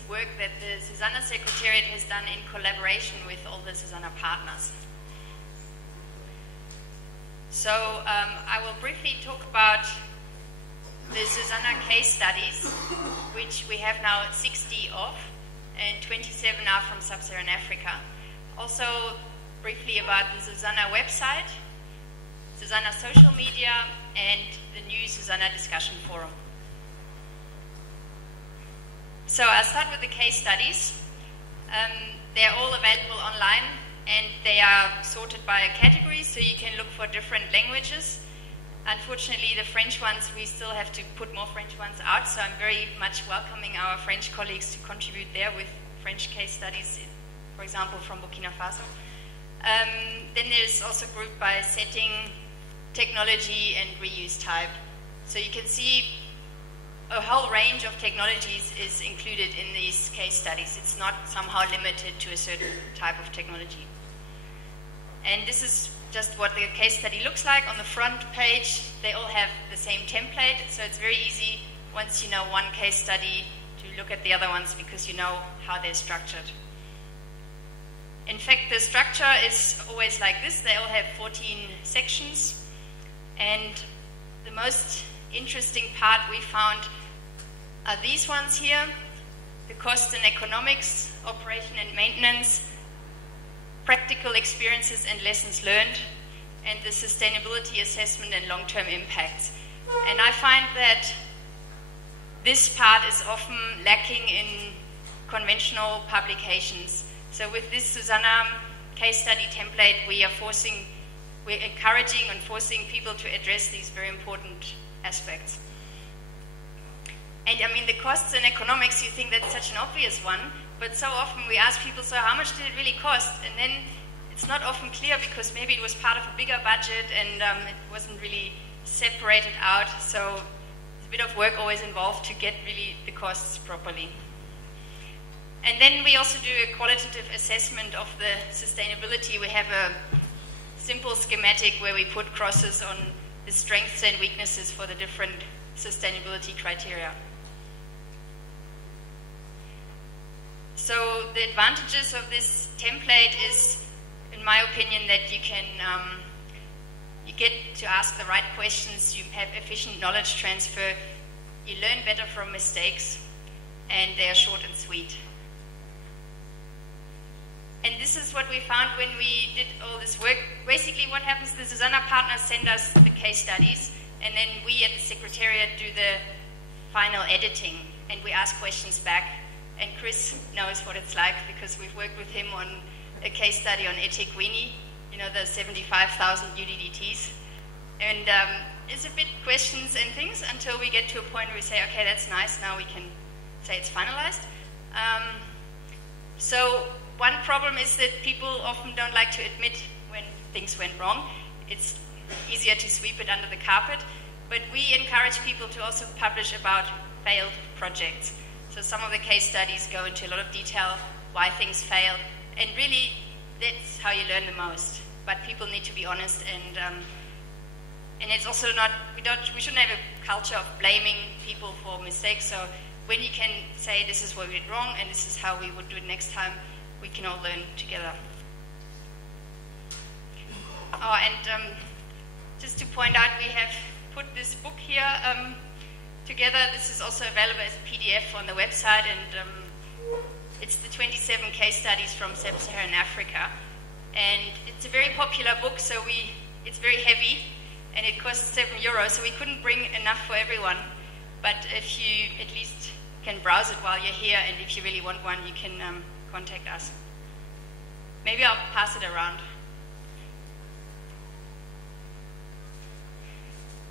recent work that the SuSanA secretariat has done in collaboration with all the SuSanA partners. So I will briefly talk about the SuSanA case studies, which we have now 60 of, and 27 are from Sub-Saharan Africa. Also, briefly about the SuSanA website, SuSanA social media, and the new SuSanA discussion forum. So I'll start with the case studies. They're all available online, and they are sorted by categories, so you can look for different languages. Unfortunately, the French ones, we still have to put more French ones out, so I'm very much welcoming our French colleagues to contribute there with French case studies, for example, from Burkina Faso. Then there's also grouped by setting, technology, and reuse type. So you can see a whole range of technologies is included in these case studies. It's not somehow limited to a certain type of technology. And this is just what the case study looks like. On the front page, they all have the same template, so it's very easy once you know one case study to look at the other ones because you know how they're structured. In fact, the structure is always like this. They all have 14 sections, and the most interesting part we found are these ones here: the cost and economics, operation and maintenance, practical experiences and lessons learned, and the sustainability assessment and long-term impacts. And I find that this part is often lacking in conventional publications. So with this SuSanA case study template, we're encouraging and forcing people to address these very important aspects. And I mean, the costs and economics, you think that's such an obvious one, but so often we ask people, so how much did it really cost? And then it's not often clear because maybe it was part of a bigger budget and it wasn't really separated out. So there's a bit of work always involved to get really the costs properly. And then we also do a qualitative assessment of the sustainability. We have a simple schematic where we put crosses on the strengths and weaknesses for the different sustainability criteria. So the advantages of this template is, in my opinion, that you can you get to ask the right questions, you have efficient knowledge transfer, you learn better from mistakes, and they are short and sweet. And this is what we found when we did all this work. Basically what happens, the SuSanA partners send us the case studies, and then we at the secretariat do the final editing, and we ask questions back. And Chris knows what it's like because we've worked with him on a case study on eThekwini, you know, the 75,000 UDDTs. And it's a bit questions and things until we get to a point where we say, okay, that's nice, now we can say it's finalized. So one problem is that people often don't like to admit when things went wrong. It's easier to sweep it under the carpet, but we encourage people to also publish about failed projects. So some of the case studies go into a lot of detail why things failed, and really that's how you learn the most. But people need to be honest, and it's also not, we shouldn't have a culture of blaming people for mistakes. So when you can say this is what we did wrong and this is how we would do it next time, we can all learn together. Oh, and just to point out, we have put this book here together. This is also available as a PDF on the website, and it's the 27 case studies from Sub-Saharan Africa. And it's a very popular book, so it's very heavy, and it costs €7, so we couldn't bring enough for everyone. But if you at least can browse it while you're here, and if you really want one, you can contact us. Maybe I'll pass it around.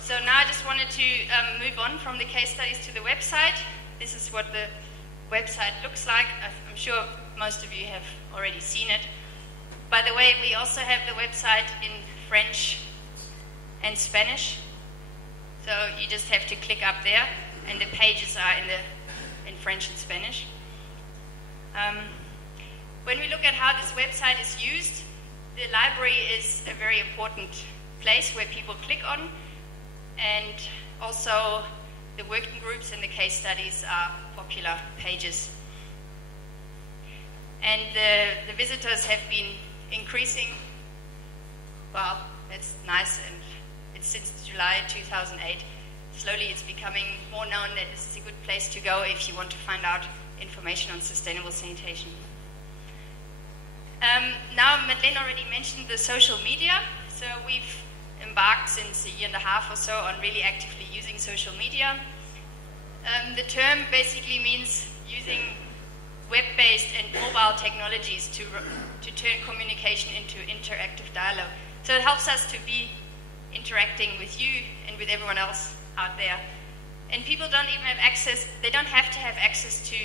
So now I just wanted to move on from the case studies to the website. This is what the website looks like. I'm sure most of you have already seen it. By the way, we also have the website in French and Spanish. So you just have to click up there, and the pages are in French and Spanish. When we look at how this website is used, the library is a very important place where people click on, and also the working groups and the case studies are popular pages. And the visitors have been increasing. Well, that's nice, and it's since July 2008. Slowly it's becoming more known that this is a good place to go if you want to find out information on sustainable sanitation. Now, Madeleine already mentioned the social media. So we've embarked since a year and a half or so on really actively using social media. The term basically means using web-based and mobile technologies to turn communication into interactive dialogue. So it helps us to be interacting with you and with everyone else out there. And people don't even have access, they don't have to have access to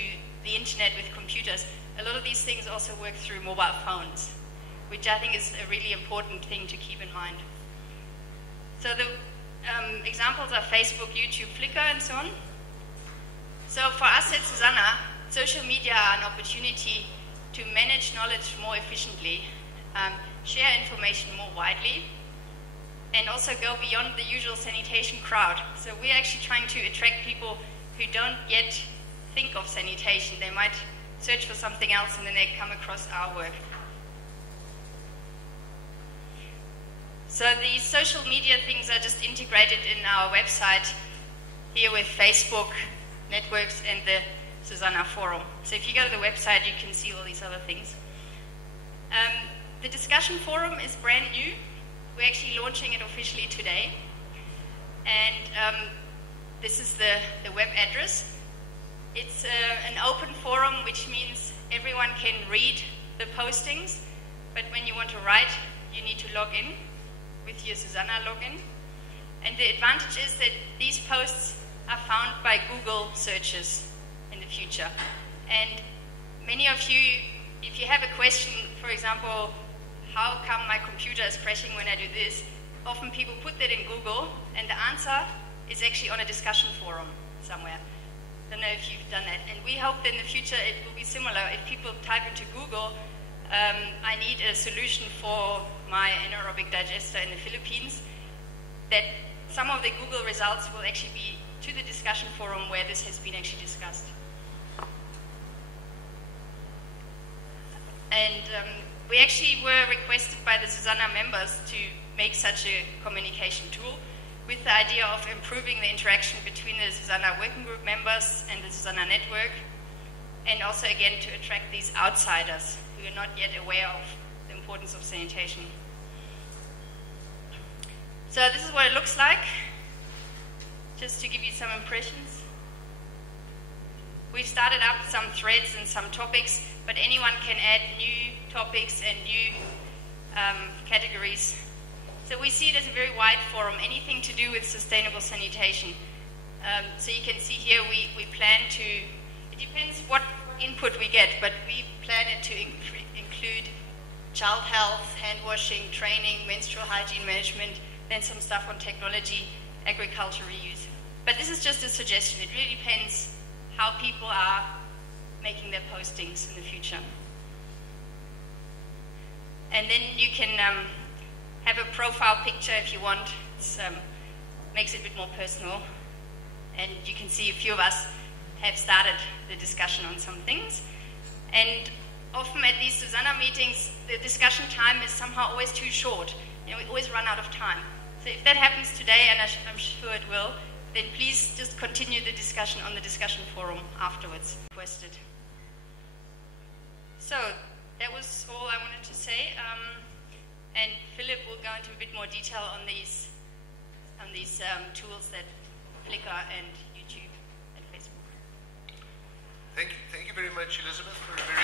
the internet with computers. A lot of these things also work through mobile phones, which I think is a really important thing to keep in mind. So the examples are Facebook, YouTube, Flickr, and so on. So for us at SuSanA, social media are an opportunity to manage knowledge more efficiently, share information more widely, and also go beyond the usual sanitation crowd. So we're actually trying to attract people who don't yet think of sanitation. They might search for something else and then they come across our work. So these social media things are just integrated in our website here with Facebook networks and the SuSanA forum. So if you go to the website, you can see all these other things. The discussion forum is brand new. We're actually launching it officially today. And this is the web address. It's an open forum, which means everyone can read the postings, but when you want to write, you need to log in with your SuSanA login. And the advantage is that these posts are found by Google searches in the future. And many of you, if you have a question, for example, how come my computer is crashing when I do this, often people put that in Google, and the answer is actually on a discussion forum somewhere. I don't know if you've done that. And we hope that in the future it will be similar. If people type into Google, I need a solution for my anaerobic digester in the Philippines, that some of the Google results will actually be to the discussion forum where this has been actually discussed. And we actually were requested by the SuSanA members to make such a communication tool with the idea of improving the interaction between the SuSanA working group members and the SuSanA network, and also again to attract these outsiders who are not yet aware of the importance of sanitation. So this is what it looks like, just to give you some impressions. We've started up some threads and some topics, but anyone can add new topics and new categories. So we see it as a very wide forum, anything to do with sustainable sanitation. So you can see here we plan to, it depends what input we get, but we plan it to include child health, hand washing, training, menstrual hygiene management, then some stuff on technology, agriculture reuse. But this is just a suggestion. It really depends how people are making their postings in the future. And then you can have a profile picture if you want. It makes it a bit more personal. And you can see a few of us have started the discussion on some things. And often at these SuSanA meetings, the discussion time is somehow always too short. You know, we always run out of time. So if that happens today, and I'm sure it will, then please just continue the discussion on the discussion forum afterwards. Requested. So that was all I wanted to say. And Philip will go into a bit more detail on these tools that Flickr and YouTube and Facebook. Thank you very much, Elisabeth, for a very